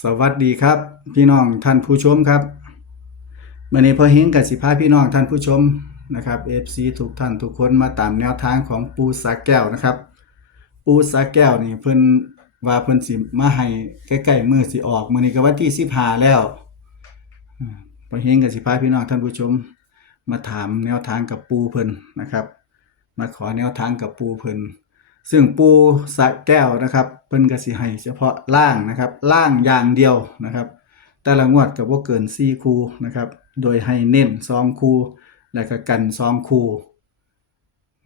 สวัสดีครับ พี่น้องท่านผู้ชมครับวันนี้พอเฮงกับสิพาพี่น้องท่านผู้ชมนะครับ FC ทุกท่านทุกคนมาตามแนวทางของปูสาแก้วนะครับ ปูสาแก้วนี่เพิ่นว่าเพิ่นสิมาให้ใกล้ๆมือสิออกมื้อนี้ก็วันที่15แล้วพอเฮงกับสิพาพี่น้องท่านผู้ชม มาถามแนวทางกับปูเพิ่นนะครับ มาขอแนวทางกับปูเพิ่น ซึ่งปูสะแก้วนะครับเพิ่นก็สิให้เฉพาะล่างนะครับ ล่างอย่างเดียวนะครับ แต่ละงวดก็บ่เกิน 4 คูนะครับ โดยให้เน้น2คูแล้วก็กัน 2 คู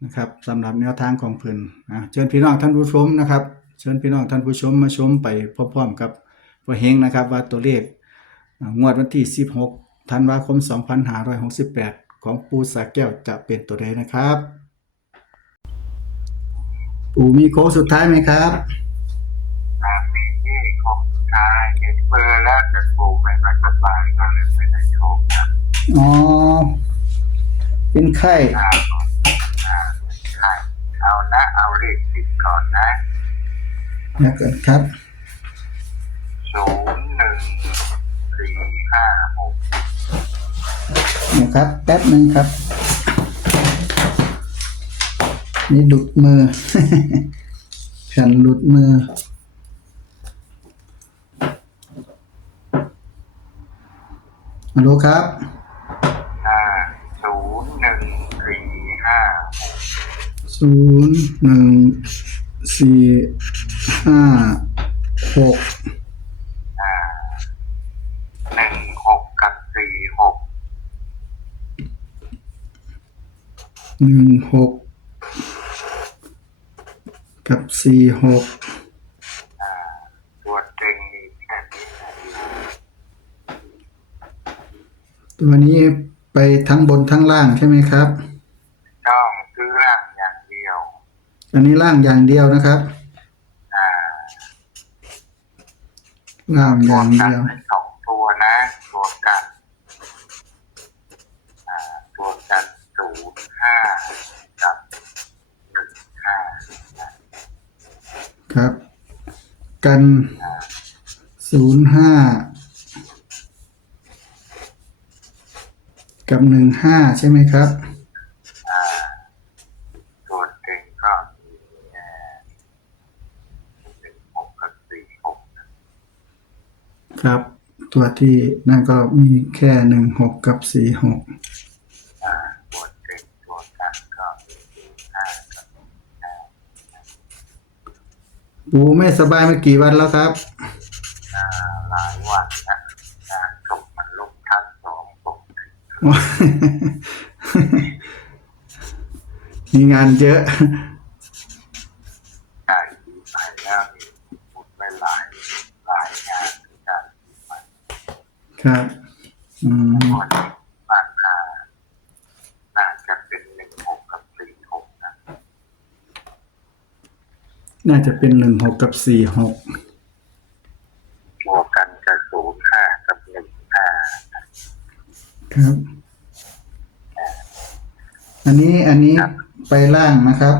นะครับสำหรับแนวทางของเพิ่นอะเชิญพี่น้องท่านผู้ชมนะครับ เชิญพี่น้องท่านผู้ชมมาชมไปพร้อมๆกับพ่อเฮงนะครับว่าตัวเลขงวดวันที่ 16ธันวาคม 2568 ของปูสระแก้วจะเป็นตัวใดนะครับ ปูมีโค้งสุดท้ายไหมครับตามมีที่คงสุดท้ายเห็นเบอร์แล้วแต่ปูไม่ค่อยสบายก็เลยไม่ได้โชคนะอ๋อ เป็นไข้อ่าอ่าใช่เอานะเอาเลขสิบก่อนนะนะเกิดครับศูนย์หนึ่งสี่ห้าหกนะครับ แป๊บหนึ่งครับ นี่หลุดมือแผ่นหลุดมือ ฮัลโหลครับอ่าศูนย์หนึ่งสี่ห้าหกศูนย์หนึ่งสี่ห้าหกอ่าหนึ่งหกกับสี่หกหนึ่งหก กับสี่หกอ่าตัวเต็งมีแค่นี้นะตัวนี้ไปทั้งบนทั้งล่างใช่ไหมครับ ต้องซื้อร่างอย่างเดียว อันนี้ล่างอย่างเดียวนะครับอ่าล่างอย่างกัเดียวเป็นสองตัวนะตัวกันอ่าตัวกันศูนย์ห้ากับหนึ่งห้านะครับ กันศูนย์ห้ากับหนึ่งห้าใช่ไหมครับอ่าตัวเต็งก็หนึ่งหกกับสี่หกครับ ตัวที่นั่นก็มีแค่หนึ่งหกกับสี่หกอ่าตัวเต็งตัวกันก็ห้ากับห้า ปูไม่สบายมากี่วันแล้วครับอ่าหลายวันนะงานศพมันลุกทันสองศพมีงานเยอะ การปีใหม่แล้วมีบุญไม่หลายหลายงานการปีใหม่ครับ อืม วันนี้บางค่าน่าจะเป็นหนึ่งหกกับสี่หกนะ น่าจะเป็นหนึ่งหกกับสี่หกบวกกันกับศูนย์ห้ากับหนึ่งห้าครับ อันนี้อันนี้ไปล่างนะครับ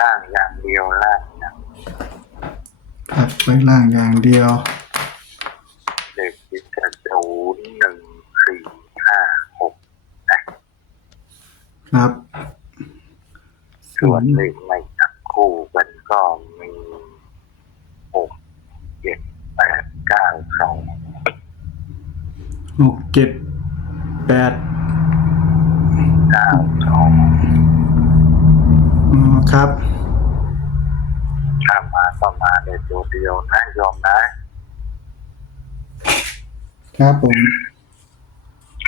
ร่างอย่างเดียวร่างอย่างครับไปล่างอย่างเดียวเด็กที่จะศูนย์หนึ่งสี่ห้าหกนะครับ ส่วนเลขไม่จับคู่กัน ก็มีหกเจ็ดแปดเก้าสองหกเจ็ดแปดเก้าสองอ๋อครับถ้ามาก็มาในตัวเดียวนะโยมนะ ครับผม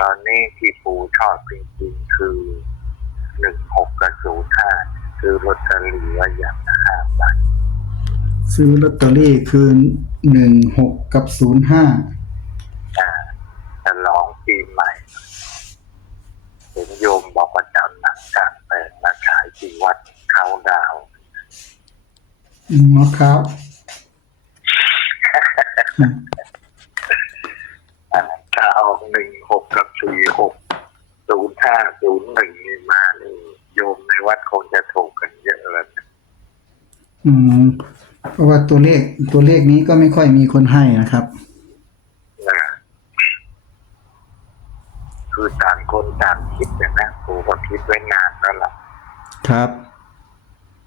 ตอนนี้ที่ปูชอบจริงๆคือหนึ่งหกกับศูนย์ห้า คือลอตเตอรี่ไว่าอย่างละห้าบาทซื้อลอตเตอรี่คือหนึ่งหกกับศูนย์ห้าอ่าฉลองปีใหม่เห็นโยมบอกว่าจะเอาหนังกลางแปลงมาขายที่วัดเขาดาวอืมครับ อ่าถ้าเอาหนึ่งหกกับสี่หกศูนย์ห้าศูนย์หนึ่งนี่มานี่โยมในวัดคงจะถูกกันเยอะเลยอืมเพราะว่าตัวเลขตัวเลขนี้ก็ไม่ค่อยมีคนให้นะครับนะคือต่างคนต่างคิดนะนะครูก็คิดไว้นานแล้วล่ะ ครับ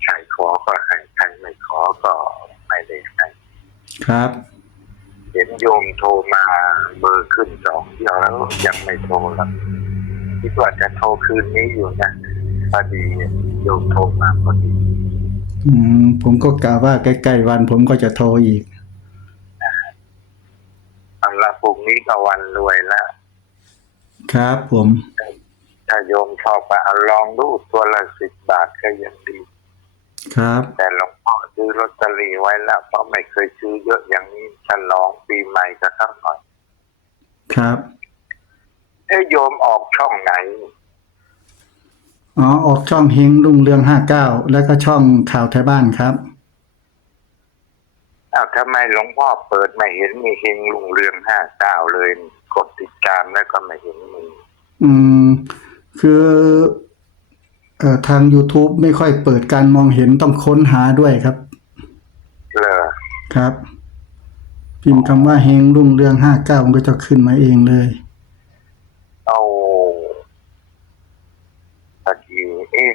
ใครขอก็ให้ใครไม่ขอก็ไม่ได้ให้ครับ เห็นโยมโทรมาเบอร์ขึ้นสองเที่ยวแล้วยังไม่โทรแล้วคิดว่าจะโทรคืนนี้อยู่นะ พอดีโยมโทรมาพอดีอืมผมก็กะว่าใกล้ๆวัน ผมก็จะโทรอีกอันละพรุ่งนี้ก็วันรวยแล้วครับผมถ้าโยมชอบก็เอาลองดูตัวละสิบบาทก็ยังดี ครับ แต่หลวงพ่อซื้อลอตเตอรี่ไว้แล้วเพราะไม่เคยซื้อเยอะอย่างนี้ฉลองปีใหม่ก็สักหน่อย ครับเอ้ยโยมออกช่องไหน อ๋อออกช่องเฮงรุ่งเรืองห้าเก้าแล้วก็ช่องข่าวไทยบ้านครับอ้าวทำไมหลวงพ่อเปิดไม่เห็นมีเฮงลุงเรืองห้าเก้าเลยกดติดตามแล้วก็ไม่เห็นมีอืม คือเอ่อทาง YouTube ไม่ค่อยเปิดการมองเห็นต้องค้นหาด้วยครับ เลอครับ พิมพ์คำว่าเฮงรุ่งเรืองห้าเก้ามันก็จะขึ้นมาเองเลย เอา พอดีเอ๊ะ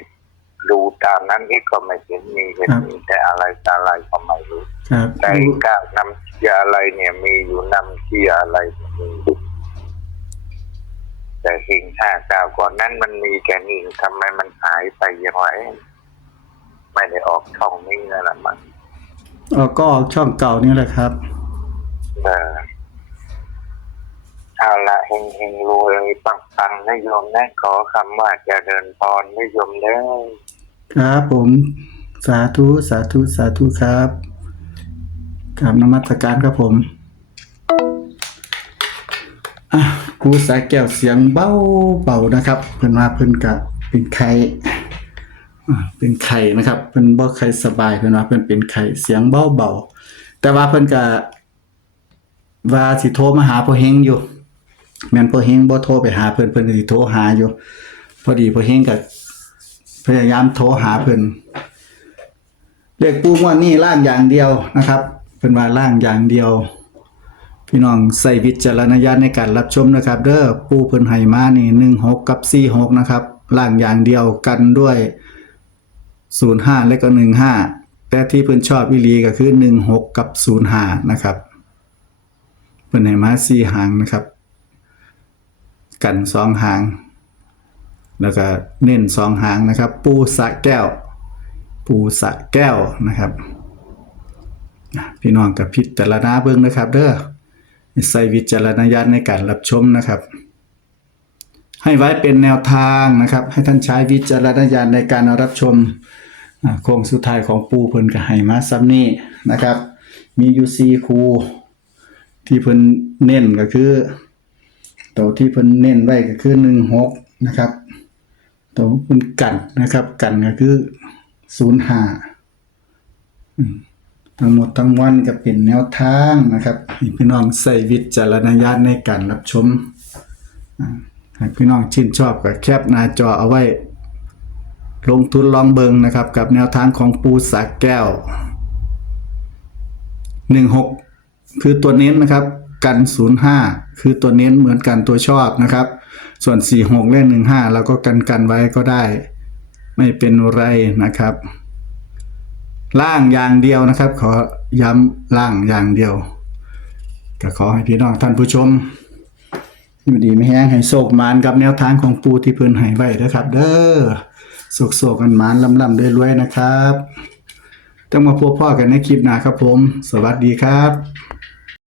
ดูตามนั้นนี่ก็ไม่เห็นมีเห็นครับมีแต่อะไรแต่อะไรก็ไม่รู้ครับแต่ก้าวนำเชียร์อะไรเนี่ยมีอยู่นำเชียร์อะไรมีอยู่แต่เฮงห้าเก้าก่อนนั้นมันมีแค่นี้ทำไมมันหายไปยังไงไม่ได้ออกช่องนี้นั่นแหละมันเออก็ออกช่องเก่านี่แหละครับเออ เอาละเฮงเฮงรวยปังปังนะโยมนะขอคำว่าจะเดินพรนะโยมเด้อครับผมสาธุสาธุสาธุครับกราบนมัสการครับผมอะกูสายแก้วเสียงเบาเบานะครับ เพิ่นว่าเพิ่นกะเป็นไข้อ่เป็นไข้นะครับเพิ่นบ่ไข้สบายเพิ่นว่าเพิ่นเป็นไข้เสียงเบาเบาแต่ว่าเพิ่นกะว่าสิโทรมาหาพ่อเฮงอยู่ แม่นพ่อเฮงบ่โทรไปหาเพิ่นเพิ่นก็สิโทรหาอยู่ พอดีพ่อเฮงก็พยายามโทรหาเพิ่นเลขปูงวดนี้ล่างอย่างเดียวนะครับเพิ่นว่าล่างอย่างเดียว พี่น้องใส่วิจารณญาณในการรับชมนะครับ เด้อปูเพิ่นให้มานี่16กับ46นะครับล่างอย่างเดียวกันด้วย05และก็15แต่ที่เพิ่นชอบอีลีก็คือ16กับ05นย์ห้านะครับเพิ่นให้มา4หางนะครับ กัน2หาง แล้วก็เน้น2หางนะครับ ปูสะแก้ว ปูสะแก้วนะครับพี่น้องกับพิจารณาเบิ่งนะครับ เด้อใส่วิจารณญาณในการรับชมนะครับ ให้ไว้เป็นแนวทางนะครับ ให้ท่านใช้วิจารณญาณในการรับชมโค้งสุดท้ายของปูเพิ่นก็ให้มาซ้ำนี้นะครับ มีอยู่สี่คูที่เพิ่นเน้นก็คือ ตัวที่เพิ่นเน้นไว้ก็คือ16นะครับตัวเพิ่นกันนะครับ กันก็คือ05ทั้งหมดทั้งมวลก็เป็นแนวทางนะครับให้พี่น้องใส่วิจารณญาณในการรับชมอ่าให้พี่น้องชื่นชอบก็แคปหน้าจอเอาไว้ ลงทุนลองเบิงนะครับ กับแนวทางของปูสากแก้ว 16 คือตัวเน้นนะครับ กัน 05 คือตัวเน้นเหมือนกันตัวชอบนะครับ ส่วน 46 เล่น15เราก็กันกันไว้ก็ได้ ไม่เป็นไรนะครับ ล่างอย่างเดียวนะครับ ขอย้ำล่างอย่างเดียว ก็ขอให้พี่น้องท่านผู้ชม อยู่ดีไม่แห้งให้โศกมานกับแนวทางของปูที่เพิ่นให้ไว้นะครับ เด้อโศกโศกกันมานลำลำได้รวยๆนะครับต้องมาพบพ่อกันในคลิปหน้าครับผม สวัสดีครับ